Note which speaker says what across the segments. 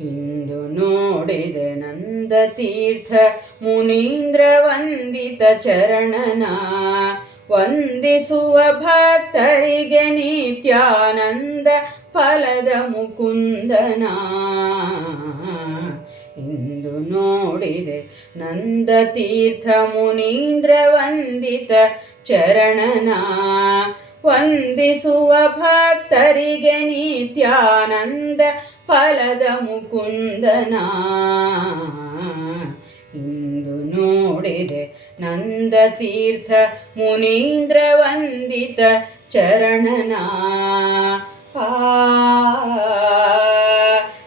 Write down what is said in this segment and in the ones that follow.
Speaker 1: ಇಂದು ನೋಡಿದೆ ನಂದ ತೀರ್ಥ ಮುನೀಂದ್ರ ವಂದಿತ ಚರಣನ. ವಂದಿಸುವ ಭಕ್ತರಿಗೆ ನಿತ್ಯಾನಂದ ಫಲದ ಮುಕುಂದನ. ಇಂದು ನೋಡಿದೆ ನಂದ ತೀರ್ಥ ಮುನೀಂದ್ರ ವಂದಿತ ಚರಣನ. ವಂದಿಸುವ ಭಕ್ತರಿಗೆ ನಿತ್ಯಾನಂದ ಫಲದ ಮುಕುಂದನ. ಇಂದು ನೋಡಿದೆ ನಂದ ತೀರ್ಥ ಮುನೀಂದ್ರ ವಂದಿತ ಚರಣನ.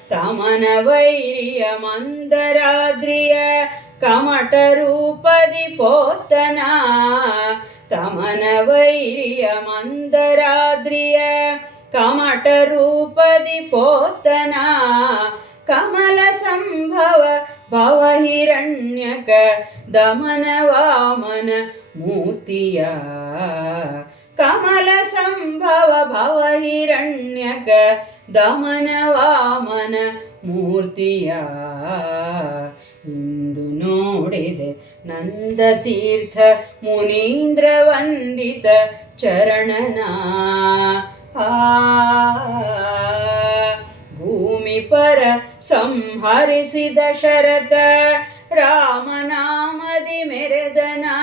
Speaker 1: ತಮನ ವೈರಿಯ ಮಂದರಾದ್ರಿಯ ಕಮಟ ರೂಪದಿ ಪೋತನ ತಮನ ವೈರಿಯ ಮಂದರಾದ್ರಿಯ ಕಮಟ ರೂಪದಿ ಪೋತನ ಕಮಲ ಸಂಭವ ಭವಹಿರಣ್ಯಕ ದಮನ ವಾಮನ ಮೂರ್ತಿಯ ಕಮಲ ಸಂಭವ ಭವಹಿರಣ್ಯಕ ದಮನ ವಾಮನ ಮೂರ್ತಿಯ ಇಂದು ನೋಡಿದೆ नन्दतीर्थ मुनीन्द्रवन्दित चरणना। भूमिपर पर दशरथ रामनामदि मेर्दना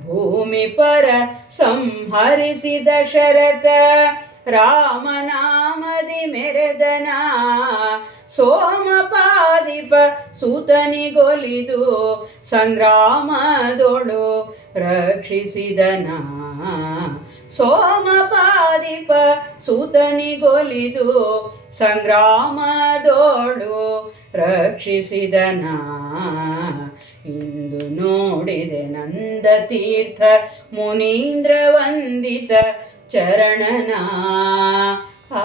Speaker 1: भूमि पर संहिदशरद रामनामदि मेर्दना ಸೋಮಪಾದಿಪ ಸೂತನಿಗೊಲಿದು, ಸಂಗ್ರಾಮದೊಳು ರಕ್ಷಿಸಿದನ. ಸೋಮಪಾದಿಪ ಸೂತನಿಗೊಲಿದು, ಸಂಗ್ರಾಮದೋಳು ರಕ್ಷಿಸಿದನ. ಇಂದು ನೋಡಿದೆ ನಂದ ತೀರ್ಥ ಮುನೀಂದ್ರ ವಂದಿತ ಚರಣನ. ಆ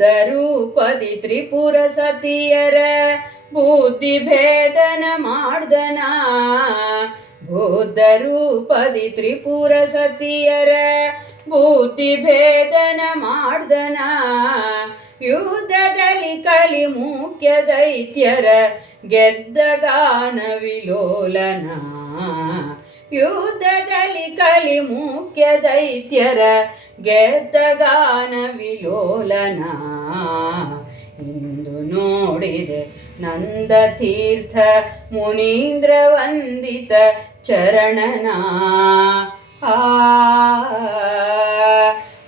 Speaker 1: ರೂಪದಿ ತ್ರಿಪುರ ಸತಿಯರ ಬುದ್ಧಿ ಭೇದನ ಮಾಡ್ದನ. ಬುದ್ಧ ರೂಪದಿ ತ್ರಿಪುರ ಸತಿಯರ ಬುದ್ಧಿ ಭೇದನ ಮಾಡ್ದನ. ಯುದ್ಧದಲ್ಲಿ ಕಲಿ ಮುಖ್ಯ ದೈತ್ಯರ ಗೆದ್ದ ಗಾನ ವಿಲೋಲನ ಯುದ್ಧದಲ್ಲಿ ಕಲಿ ಮುಖ್ಯ ದೈತ್ಯರ ಗೆದ್ದಗಾನ ವಿಲೋಲನ. ಇಂದು ನೋಡಿದೆ ನಂದ ತೀರ್ಥ ಮುನೀಂದ್ರ ವಂದಿತ ಚರಣನ. ಆ,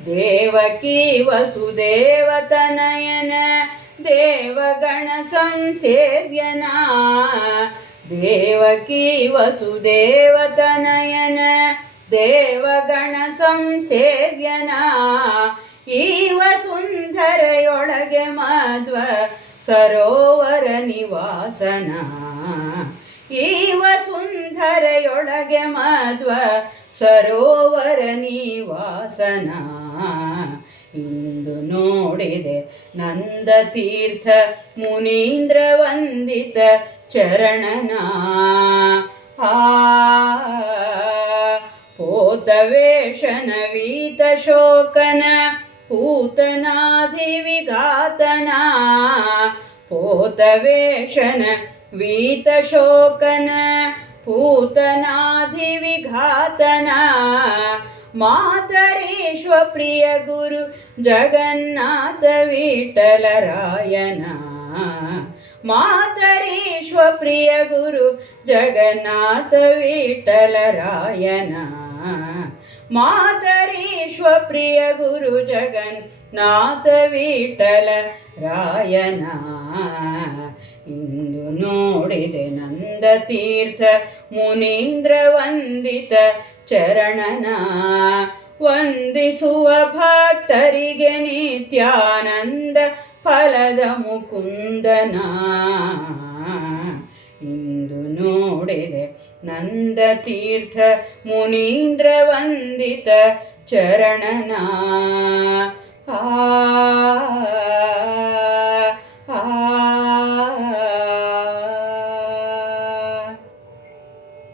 Speaker 1: ದೇವಕಿ ವಸುದೇವತನಯನ ದೇವಗಣ ಸಂಸೇವ್ಯನ. ದೇವಕಿ ವಸುದೇವತನಯನ ದೇವಗಣ ಸಂಸೇವ್ಯನ ಈವ ಸುಂದರೆಯೊಳಗೆ ಮಾಧ್ವ ಸರೋವರ ನಿವಾಸನ. ಈವ ಸುಂದರೆಯೊಳಗೆ ಮಾಧ್ವ ಸರೋವರ ನಿವಾಸನ. ಇಂದು ನೋಡಿದೆ ನಂದ ತೀರ್ಥ ಮುನೀಂದ್ರ ವಂದಿತ ಚರಣನ. ಆ ಪೋತವೇಷನ ವೀತ ಶೋಕನ ಪೂತನಾಧಿವಿಘಾತನ. ಪೋತವೇಷನ ವೀತ ಶೋಕನ ಪೂತನಾಧಿವಿಘಾತನ. ಮಾತರೇಶ್ವ ಪ್ರಿಯ ಗುರು ಜಗನ್ನಾಥ ವಿಠಲರಾಯನ ಮಾತರೀಶ್ವ ಪ್ರಿಯ ಗುರು ಜಗನ್ನಾಥ ವಿಠಲ ರಾಯನ. ಇಂದು ನೋಡಿದೆ ನಂದ ತೀರ್ಥ ಮುನೀಂದ್ರ ವಂದಿತ ಚರಣನ. ವಂದಿಸುವ ಭಕ್ತರಿಗೆ ನಿತ್ಯಾನಂದ ಫಲದ ಮುಕುಂದನ. ಇಂದು ನೋಡಿದೆ ನಂದ ತೀರ್ಥ ಮುನೀಂದ್ರ ವಂದಿತ ಚರಣನ.